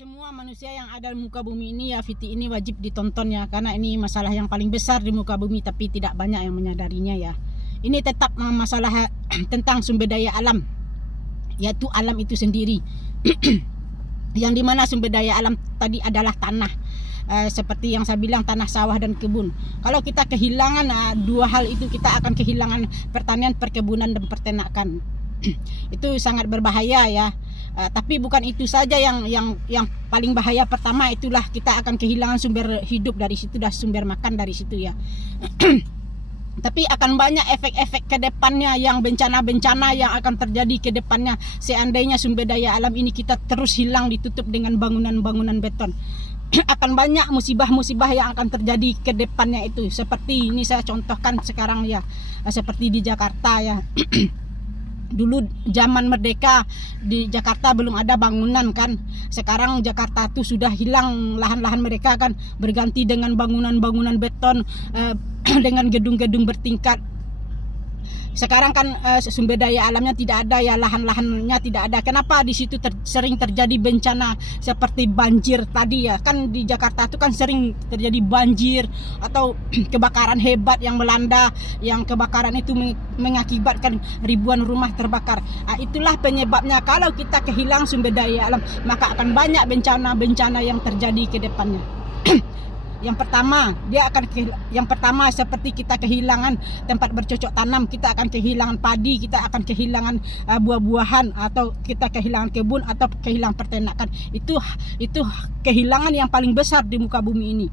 Semua manusia yang ada di muka bumi ini ya, Viti, ini wajib ditonton ya, karena ini masalah yang paling besar di muka bumi tapi tidak banyak yang menyadarinya ya. Ini tetap masalah tentang sumber daya alam, yaitu alam itu sendiri. Yang dimana sumber daya alam tadi adalah tanah, seperti yang saya bilang, tanah, sawah, dan kebun. Kalau kita kehilangan dua hal itu, kita akan kehilangan pertanian, perkebunan, dan peternakan. Itu sangat berbahaya ya. Tapi bukan itu saja yang paling bahaya. Pertama itulah kita akan kehilangan sumber hidup dari situ, dan sumber makan dari situ ya. Tapi akan banyak efek-efek ke depannya, yang bencana-bencana yang akan terjadi ke depannya seandainya sumber daya alam ini kita terus hilang, ditutup dengan bangunan-bangunan beton. Akan banyak musibah-musibah yang akan terjadi ke depannya itu. Seperti ini saya contohkan sekarang ya, seperti di Jakarta ya. Dulu zaman merdeka di Jakarta belum ada bangunan kan. Sekarang Jakarta tuh sudah hilang lahan-lahan mereka kan, berganti dengan bangunan-bangunan beton, dengan gedung-gedung bertingkat. Sekarang kan sumber daya alamnya tidak ada ya, lahan-lahannya tidak ada. Kenapa di situ sering terjadi bencana seperti banjir tadi ya? Kan di Jakarta itu kan sering terjadi banjir atau kebakaran hebat yang melanda, yang kebakaran itu mengakibatkan ribuan rumah terbakar. Itulah penyebabnya. Kalau kita kehilangan sumber daya alam, maka akan banyak bencana-bencana yang terjadi ke depannya. Yang pertama seperti kita kehilangan tempat bercocok tanam, kita akan kehilangan padi, kita akan kehilangan buah-buahan, atau kita kehilangan kebun, atau kehilangan peternakan. Itu kehilangan yang paling besar di muka bumi ini.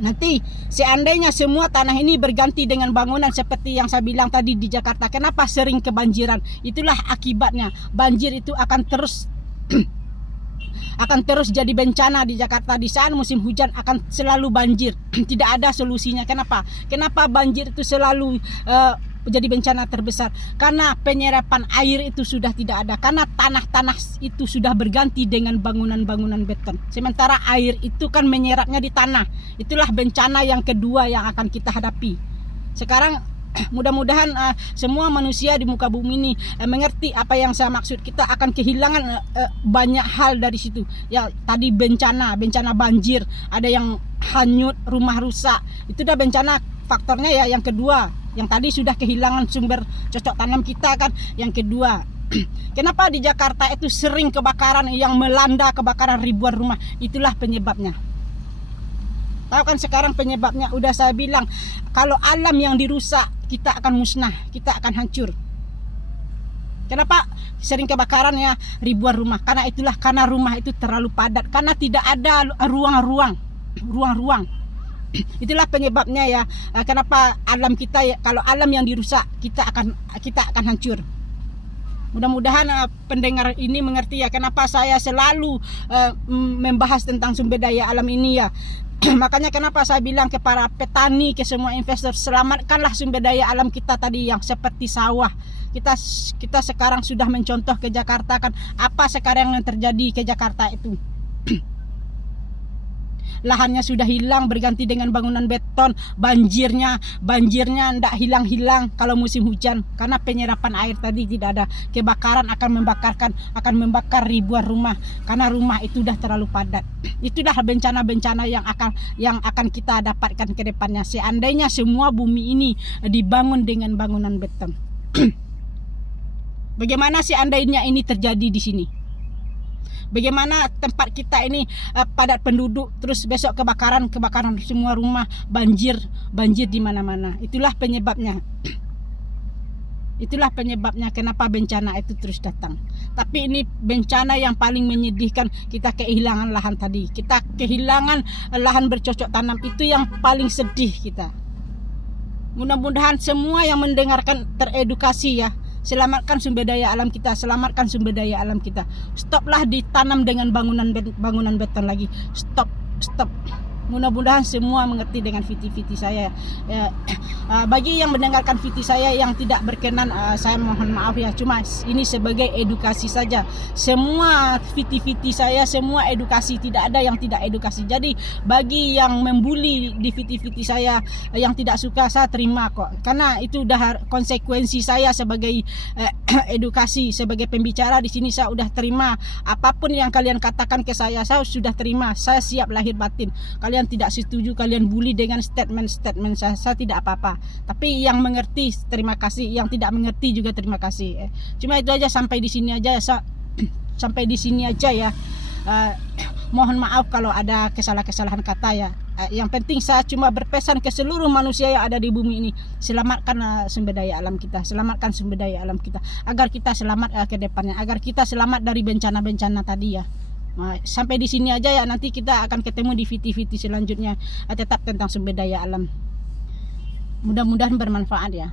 Nanti seandainya semua tanah ini berganti dengan bangunan seperti yang saya bilang tadi di Jakarta, kenapa sering kebanjiran? Itulah akibatnya. Banjir itu akan terus jadi bencana di Jakarta. Di saat musim hujan akan selalu banjir. Tidak ada solusinya. Kenapa banjir itu selalu jadi bencana terbesar? Karena penyerapan air itu sudah tidak ada, karena tanah-tanah itu sudah berganti dengan bangunan-bangunan beton. Sementara air itu kan menyerapnya di tanah. Itulah bencana yang kedua yang akan kita hadapi. Sekarang mudah-mudahan semua manusia di muka bumi ini mengerti apa yang saya maksud. Kita akan kehilangan banyak hal dari situ. Ya tadi bencana banjir, ada yang hanyut, rumah rusak. Itu dah bencana faktornya ya. Yang kedua, yang tadi sudah kehilangan sumber cocok tanam kita kan. Yang kedua, kenapa di Jakarta itu sering kebakaran yang melanda, kebakaran ribuan rumah? Itulah penyebabnya. Tahu kan sekarang penyebabnya, udah saya bilang, kalau alam yang dirusak, kita akan musnah, kita akan hancur. Kenapa sering kebakaran ya ribuan rumah? Karena rumah itu terlalu padat, karena tidak ada ruang-ruang. Itulah penyebabnya ya. Kenapa alam kita ya, kalau alam yang dirusak, kita akan hancur. Mudah-mudahan pendengar ini mengerti ya, kenapa saya selalu membahas tentang sumber daya alam ini ya. Makanya kenapa saya bilang ke para petani, ke semua investor, selamatkanlah sumber daya alam kita tadi yang seperti sawah. Kita sekarang sudah mencontoh ke Jakarta kan, apa sekarang yang terjadi ke Jakarta itu? Lahannya sudah hilang, berganti dengan bangunan beton. Banjirnya tidak hilang-hilang kalau musim hujan, karena penyerapan air tadi tidak ada. Kebakaran akan membakar ribuan rumah, karena rumah itu sudah terlalu padat. Itulah bencana-bencana yang akan kita dapatkan ke depannya seandainya semua bumi ini dibangun dengan bangunan beton. Bagaimana seandainya ini terjadi di sini? Bagaimana tempat kita ini padat penduduk, terus besok kebakaran semua rumah, banjir di mana-mana. Itulah penyebabnya. Itulah penyebabnya kenapa bencana itu terus datang. Tapi ini bencana yang paling menyedihkan, kita kehilangan lahan tadi. Kita kehilangan lahan bercocok tanam, itu yang paling sedih kita. Mudah-mudahan semua yang mendengarkan teredukasi ya. Selamatkan sumber daya alam kita, selamatkan sumber daya alam kita. Stoplah ditanam dengan bangunan beton lagi. Stop. Mudah-mudahan semua mengerti dengan viti-viti saya. Bagi yang mendengarkan viti saya yang tidak berkenan, saya mohon maaf ya. Cuma ini sebagai edukasi saja. Semua viti-viti saya semua edukasi, tidak ada yang tidak edukasi. Jadi bagi yang membuli di viti-viti saya yang tidak suka, saya terima kok. Karena itu udah konsekuensi saya sebagai edukasi, sebagai pembicara di sini. Saya udah terima apapun yang kalian katakan ke saya sudah terima. Saya siap lahir batin. Kalian tidak setuju, kalian bully dengan statement-statement saya tidak apa-apa. Tapi yang mengerti terima kasih, yang tidak mengerti juga terima kasih. Cuma itu aja, sampai di sini aja sampai di sini aja ya. Mohon maaf kalau ada kesalahan kata ya. Yang penting saya cuma berpesan ke seluruh manusia yang ada di bumi ini, selamatkan sumber daya alam kita, selamatkan sumber daya alam kita, agar kita selamat ke depannya, agar kita selamat dari bencana-bencana tadi ya. Sampai di sini aja ya, nanti kita akan ketemu di viti-viti selanjutnya tetap tentang sumber daya alam. Mudah-mudahan bermanfaat ya.